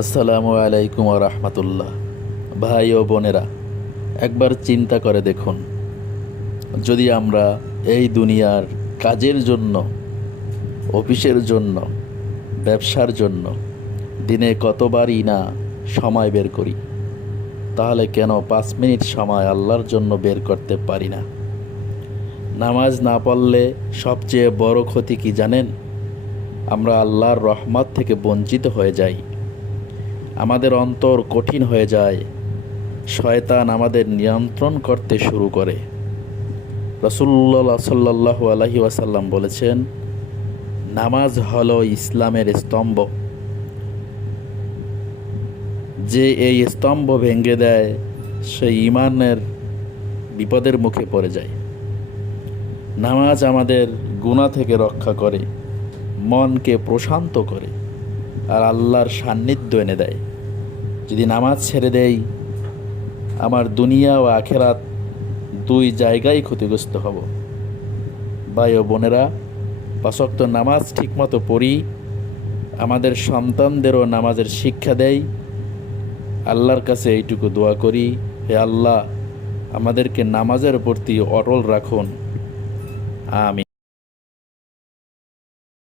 আসসালামু আলাইকুম ওয়া রাহমাতুল্লাহ। ভাই ও বোনেরা, একবার চিন্তা করে দেখুন, যদি আমরা এই দুনিয়ার কাজের জন্য, অফিসের জন্য, ব্যবসার জন্য দিনে কতবারই না সময় বের করি, তাহলে কেন 5 মিনিট সময় আল্লাহর জন্য বের করতে পারি না? নামাজ না পড়লে সবচেয়ে বড় ক্ষতি কি জানেন? আমরা আল্লাহর রহমত থেকে বঞ্চিত হয়ে যাই। আমাদের অন্তর কঠিন হয়ে যায়, শয়তান আমাদের নিয়ন্ত্রণ করতে শুরু করে। রাসূলুল্লাহ সাল্লাল্লাহু আলাইহি ওয়াসাল্লাম বলেছেন, নামাজ হলো ইসলামের স্তম্ভ। যে এই স্তম্ভ ভেঙে দেয়, সে ঈমানের বিপদের মুখে পড়ে যায়। নামাজ আমাদের গুনাহ থেকে রক্ষা করে, মনকে প্রশান্ত করে, আর আল্লাহর সান্নিধ্য এনে দেয়। যদি নামাজ ছেড়ে দেই, আমার দুনিয়া ও আখেরাত দুই জায়গায় ক্ষতিগ্রস্ত হব। ভাই ও বোনেরা, 5 ওয়াক্ত নামাজ ঠিকমতো পড়ি, আমাদের সন্তানদেরও নামাজের শিক্ষা দেই। আল্লাহর কাছে এইটুকু দোয়া করি, হে আল্লাহ, আমাদেরকে নামাজের প্রতি অটল রাখুন। আমিন।